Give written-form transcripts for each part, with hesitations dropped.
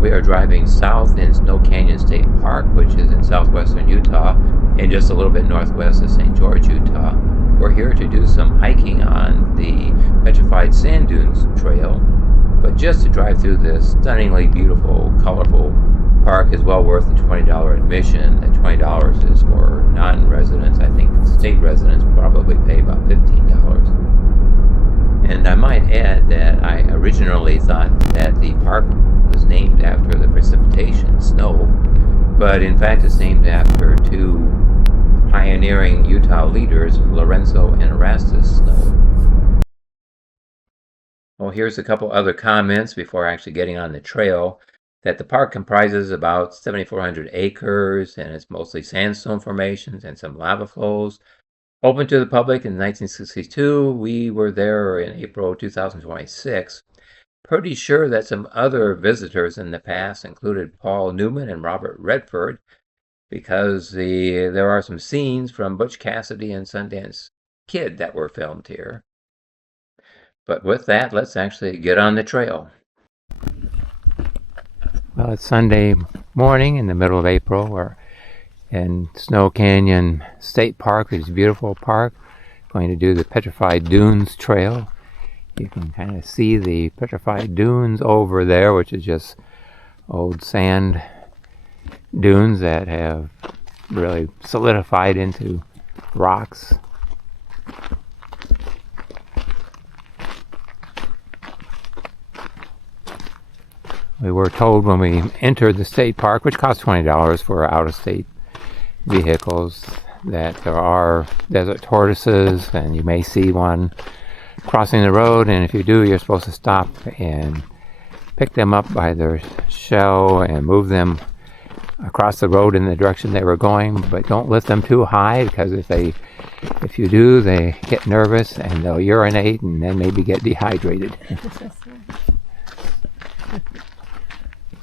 We are driving south in Snow Canyon State Park, which is in southwestern Utah, and just a little bit northwest of St. George, Utah. We're here to do some hiking on the Petrified Sand Dunes Trail, but just to drive through this stunningly beautiful, colorful park is well worth the $20 admission. The $20 is for non-residents. I think state residents probably pay about $15. And I might add that I originally thought that the park was named after the precipitation, snow, but in fact it's named after two pioneering Utah leaders, Lorenzo and Erastus Snow. Well, here's a couple other comments before actually getting on the trail. That the park comprises about 7,400 acres, and it's mostly sandstone formations and some lava flows. Open to the public in 1962. We were there in April 2026. Pretty sure that some other visitors in the past included Paul Newman and Robert Redford, because there are some scenes from Butch Cassidy and Sundance Kid that were filmed here. But with that, let's actually get on the trail. Well, it's Sunday morning in the middle of April. We're in Snow Canyon State Park, which is a beautiful park. Going to do the Petrified Dunes Trail. You can kind of see the Petrified Dunes over there, which is just old sand dunes that have really solidified into rocks. We were told when we entered the state park, which costs $20 for out-of-state vehicles, that there are desert tortoises, and you may see one crossing the road, and if you do, you're supposed to stop and pick them up by their shell and move them across the road in the direction they were going, but don't lift them too high, because if you do, they get nervous and they'll urinate and then maybe get dehydrated.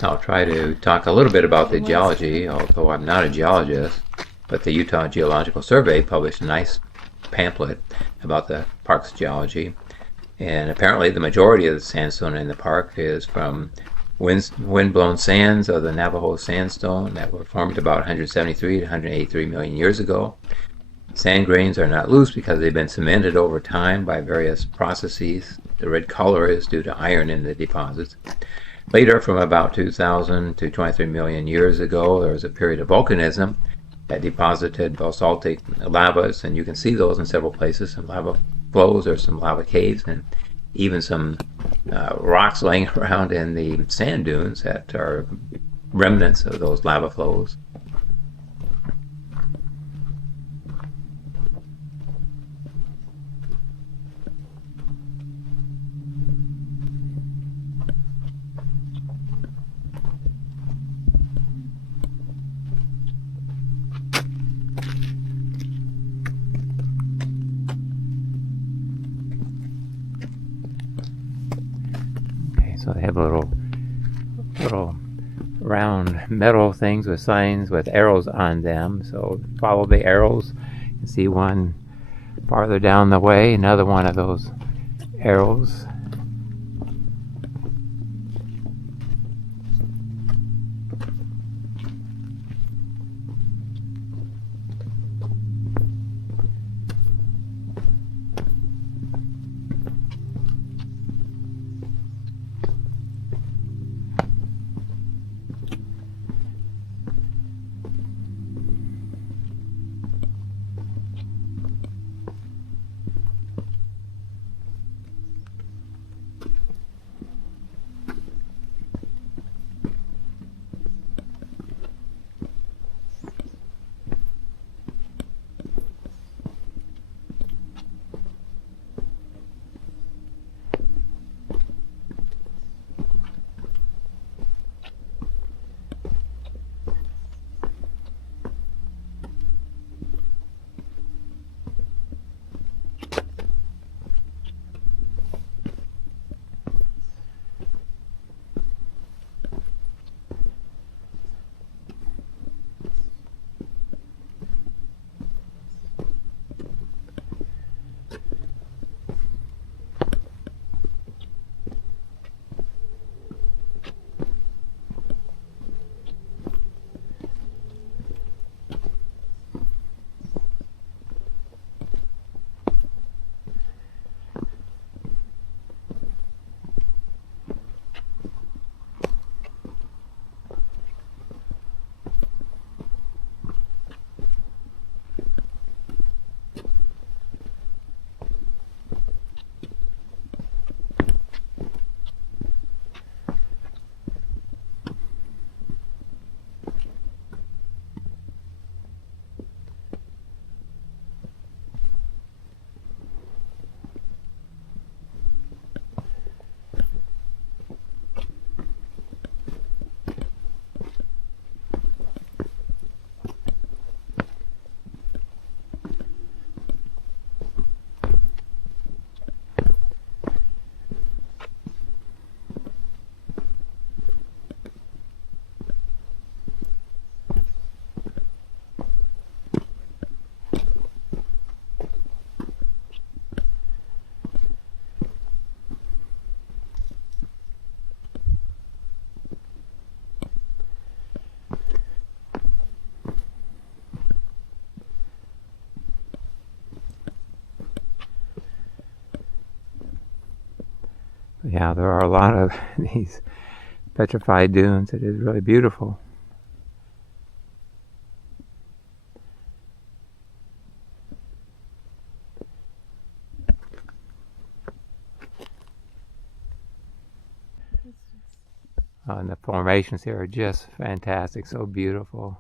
I'll try to talk a little bit about the geology, although I'm not a geologist, but the Utah Geological Survey published a nice pamphlet about the park's geology, and apparently the majority of the sandstone in the park is from wind-blown sands of the Navajo sandstone that were formed about 173 to 183 million years ago. Sand grains are not loose because they've been cemented over time by various processes. The red color is due to iron in the deposits. Later, from about 2,000 to 23 million years ago, there was a period of volcanism that deposited basaltic lavas, and you can see those in several places, some lava flows or some lava caves, and even some rocks laying around in the sand dunes that are remnants of those lava flows. So they have little round metal things with signs with arrows on them. So follow the arrows. You can see one farther down the way, another one of those arrows. Yeah, there are a lot of these petrified dunes. It is really beautiful. And the formations here are just fantastic, so beautiful.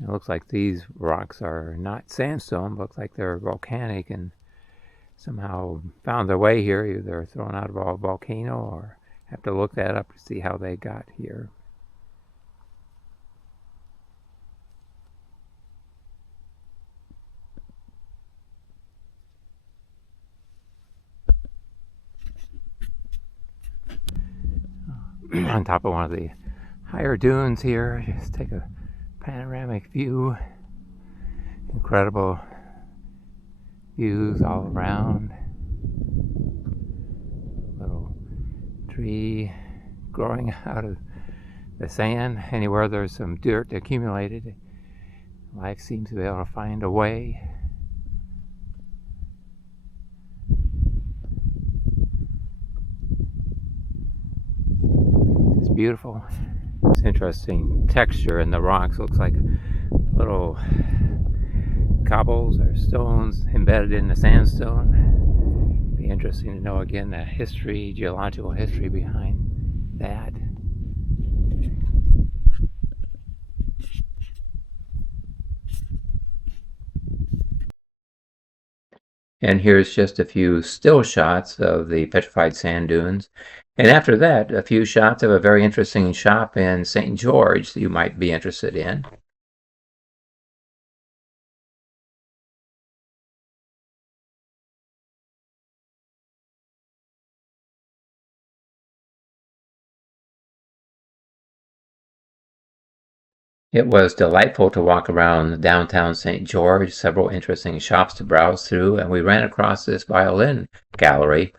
It looks like these rocks are not sandstone, looks like they're volcanic and somehow found their way here, either thrown out of a volcano or have to look that up to see how they got here. On top of one of the higher dunes here, just take a panoramic view. Incredible views all around. Little tree growing out of the sand. Anywhere there's some dirt accumulated, life seems to be able to find a way. It's beautiful. It's interesting texture in the rocks. Looks like little cobbles or stones embedded in the sandstone. Be interesting to know again the history, geological history behind that. And here's just a few still shots of the petrified sand dunes. And after that, a few shots of a very interesting shop in St. George that you might be interested in. It was delightful to walk around downtown St. George, several interesting shops to browse through, and we ran across this violin gallery.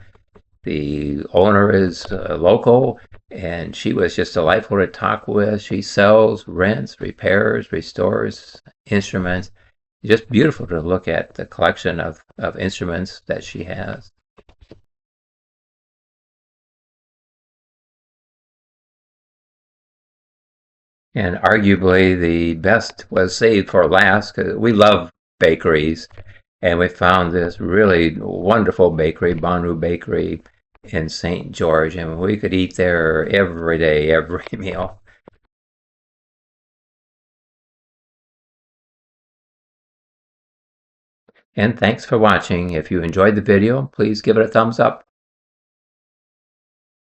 The owner is local, and she was just delightful to talk with. She sells, rents, repairs, restores instruments. Just beautiful to look at the collection of instruments that she has. And arguably the best was saved for last because we love bakeries. And we found this really wonderful bakery, Banu Bakery in St. George. And we could eat there every day, every meal. And thanks for watching. If you enjoyed the video, please give it a thumbs up.